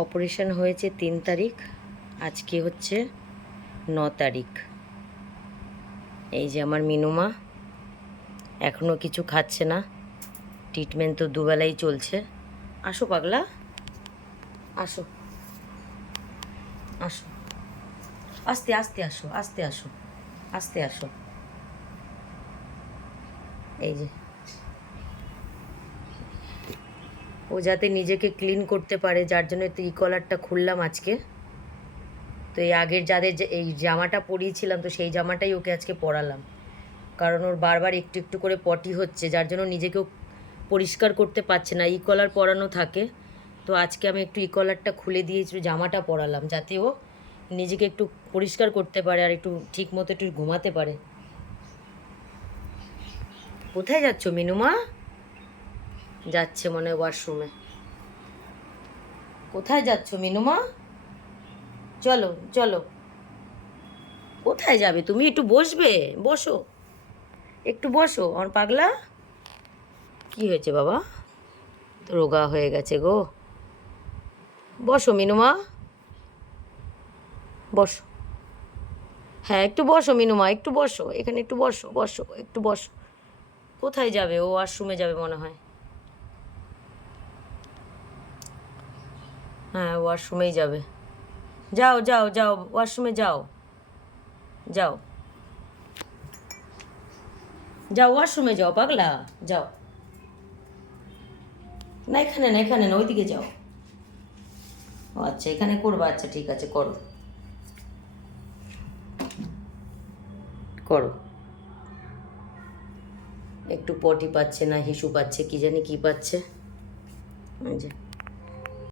Operation হয়েছে 3 তারিখ, আজকে হচ্ছে 9 তারিখ। এই যে আমার মিনুমা এখনও কিছু খাচ্ছে না, ট্রিটমেন্ট তো দুবেলাই চলছে। আসো পাগলা, আসো আসো, আস্তে আস্তে আসো, আস্তে আসো, আস্তে আসো। এই যে ও যাতে নিজেকে ক্লিন করতে পারে, যার জন্য তো কলারটা খুললাম আজকে। তো এই আগের যাদের এই জামাটা পরিয়েছিলাম, তো সেই জামাটাই ওকে আজকে পরালাম, কারণ ওর বারবার একটু একটু করে পটি হচ্ছে, যার জন্য নিজেকেও পরিষ্কার করতে পারছে না। কলার পরানো থাকে, তো আজকে আমি একটু কলারটা খুলে দিয়ে একটু জামাটা পরালাম, যাতে ও নিজেকে একটু পরিষ্কার করতে পারে আর একটু ঠিক মতো একটু ঘুমাতে পারে। কোথায় যাচ্ছ মিনুমা? যাচ্ছে মনে হয় ওয়াশরুমে। কোথায় যাচ্ছ মিনুমা? চলো চলো। কোথায় যাবে তুমি? একটু বসবে, বসো, একটু বসো আমার পাগলা। কি হয়েছে বাবা? তো রোগা হয়ে গেছে গো। বসো মিনুমা, বসো। হ্যাঁ একটু বসো মিনুমা, একটু বসো এখানে, একটু বসো, বসো একটু বসো। কোথায় যাবে? ও ওয়াশরুমে যাবে মনে হয়। হ্যাঁ ওয়াশরুমেই যাবে। যাও যাও যাও, ওয়াশরুমে যাও, যাও যাও, ওয়াশরুমে যাও পাগলা, যাও। না এখানে না, এখানে না, ওইদিকে যাও। ও আচ্ছা, এখানে করবা, আচ্ছা ঠিক আছে, করো করো। একটু পটি পাচ্ছে না, হিসু পাচ্ছে, কি জানি কি পাচ্ছে। এই যে